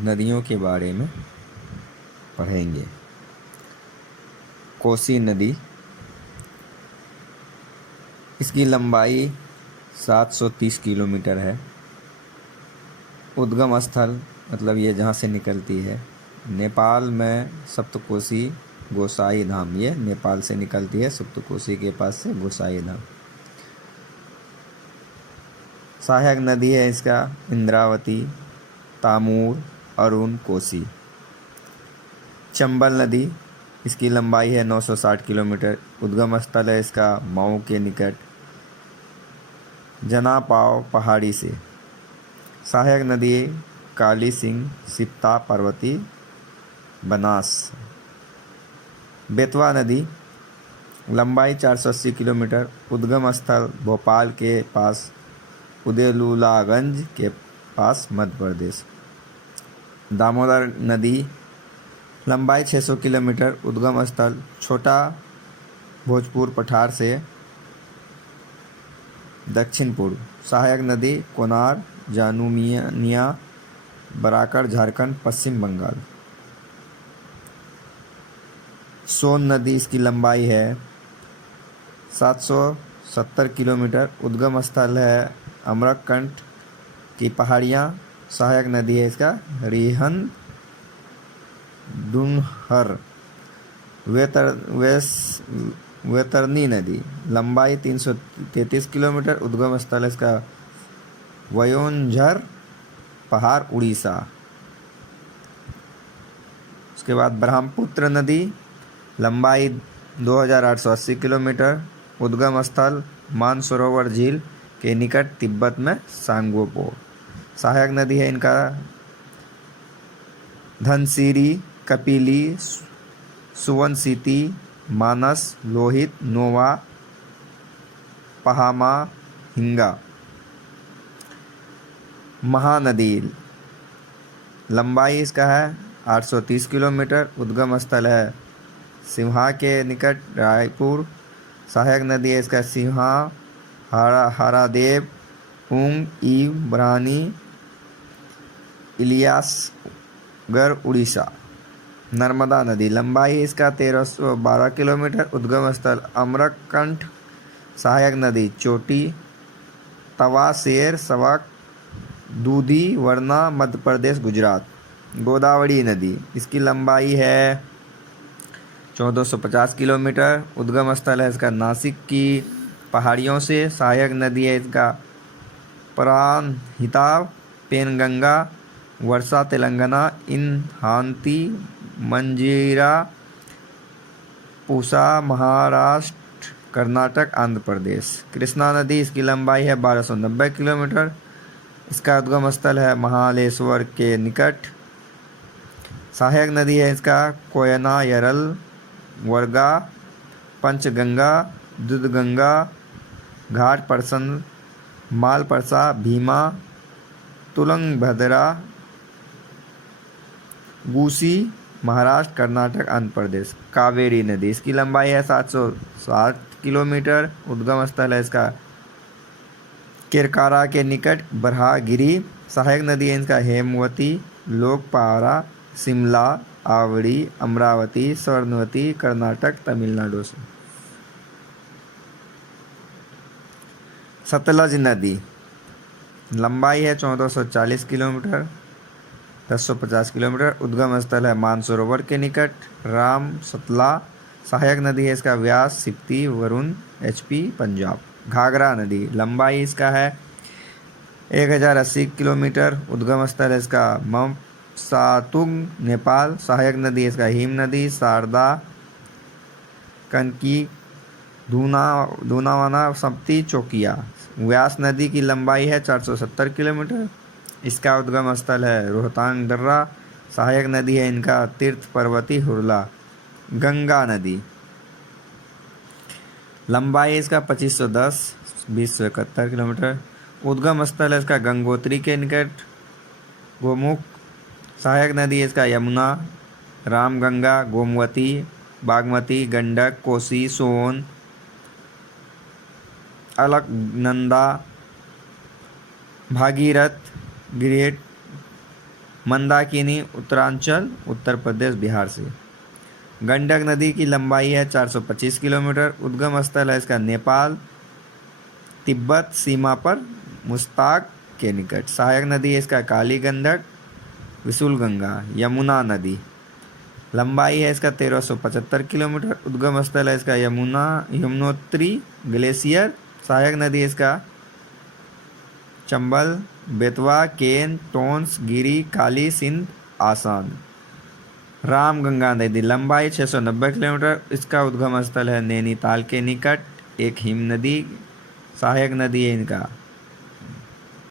नदियों के बारे में पढ़ेंगे। कोसी नदी, इसकी लंबाई 730 किलोमीटर है। उद्गम स्थल मतलब ये जहाँ से निकलती है, नेपाल में सप्तकोशी गोसाई धाम, ये नेपाल से निकलती है सप्तकोशी के पास से गोसाई धाम। सहायक नदी है इसका इंद्रावती, तामूर, अरुण, कोसी। चंबल नदी, इसकी लंबाई है 960 किलोमीटर। उद्गम स्थल है इसका मऊ के निकट जनापाव पहाड़ी से। सहायक नदी काली सिंह, सिप्ता, पार्वती, बनास। बेतवा नदी, लंबाई 480 किलोमीटर। उद्गम स्थल भोपाल के पास उदेलुलागंज के पास मध्य प्रदेश। दामोदर नदी, लंबाई 600 किलोमीटर। उद्गम स्थल छोटा भोजपुर पठार से दक्षिण पूर्व। सहायक नदी कोनार, जानुमिया, बराकर, झारखंड, पश्चिम बंगाल। सोन नदी, इसकी लंबाई है 770 किलोमीटर। उद्गम स्थल है अमरकंटक की पहाड़ियाँ। सहायक नदी है इसका रिहन, दुनहर। वैतरनी नदी, लंबाई 333 किलोमीटर। उद्गम स्थल इसका वयोंझर पहाड़, उड़ीसा। उसके बाद ब्रह्मपुत्र नदी, लंबाई 2880 किलोमीटर। उद्गम स्थल मानसरोवर झील के निकट तिब्बत में सांगोपो। सहायक नदी है इनका धनसिरी, कपिली, सुवनसिरी, मानस, लोहित, नोवा, पहामा, हिंगा। महानदी, लंबाई इसका है 830 किलोमीटर। उद्गम स्थल है सिंहा के निकट रायपुर। सहायक नदी है इसका सिंहा, हरादेव, ऊंग, ईव, ब्राह्मणी, इलियासगढ़, उड़ीसा। नर्मदा नदी, लंबाई इसका 1312 किलोमीटर। उद्गम स्थल अमरकंटक। सहायक नदी चोटी, तवा, शेर, सवक, दूधी, वरना, मध्य प्रदेश, गुजरात। गोदावरी नदी, इसकी लंबाई है 1450 किलोमीटर। उद्गम स्थल है इसका नासिक की पहाड़ियों से। सहायक नदी है इसका प्राणहिता, पेनगंगा, वर्षा, तेलंगाना, इनहांती, मंजीरा, पूसा, महाराष्ट्र, कर्नाटक, आंध्र प्रदेश। कृष्णा नदी, इसकी लंबाई है 1290 किलोमीटर। इसका उद्गम स्थल है महालेश्वर के निकट। सहायक नदी है इसका कोयना, यरल, वर्गा, पंचगंगा, दूधगंगा, घाट परसन, मालपरसा, भीमा, तुलंगभद्रा, गूसी, महाराष्ट्र, कर्नाटक, आंध्र प्रदेश। कावेरी नदी, इसकी लंबाई है 760 किलोमीटर। उद्गम स्थल है इसका केरकारा के निकट बरहागिरी। सहायक नदी है इसका हेमवती, लोकपारा, शिमला, आवड़ी, अमरावती, स्वर्णवती, कर्नाटक, तमिलनाडु से। सतलज नदी, लंबाई है 1440 किलोमीटर, 1050 किलोमीटर। उद्गम स्थल है मानसरोवर के निकट राम सतला। सहायक नदी है इसका व्यास, सिप्ती, वरुण, HP, पंजाब। घाघरा नदी, लंबाई इसका है 1080 किलोमीटर। उद्गम स्थल है इसका ममसातुंग, नेपाल। सहायक नदी है इसका हिम नदी, शारदा, कनकी, धूनावाना, सप्ती, चौकिया। व्यास नदी की लंबाई है 470 किलोमीटर। इसका उद्गम स्थल है रोहतांग दर्रा। सहायक नदी है इनका तीर्थ पर्वती, हुरला। गंगा नदी, लंबाई इसका 2510, 2071 किलोमीटर। उद्गम स्थल है इसका गंगोत्री के निकट गोमुख। सहायक नदी है इसका यमुना, रामगंगा, गोमवती, बागमती, गंडक, कोसी, सोन, अलकनंदा, भागीरथ, ग्रेट मंदाकिनी उत्तरांचल उत्तर प्रदेश बिहार से। गंडक नदी की लंबाई है 425 किलोमीटर। उद्गम स्थल है इसका नेपाल तिब्बत सीमा पर मुस्ताक के निकट। सहायक नदी है इसका काली गंडक विशुलगंगा यमुना नदी। लंबाई है इसका 1375 किलोमीटर। उद्गम स्थल है इसका यमुनोत्री ग्लेशियर। सहायक नदी है इसका चंबल बेतवा केन टोंस गिरी काली सिंध आसान। रामगंगा नदी लंबाई 690 किलोमीटर। इसका उद्गम स्थल है नैनीताल के निकट एक हिम नदी। सहायक नदी है इनका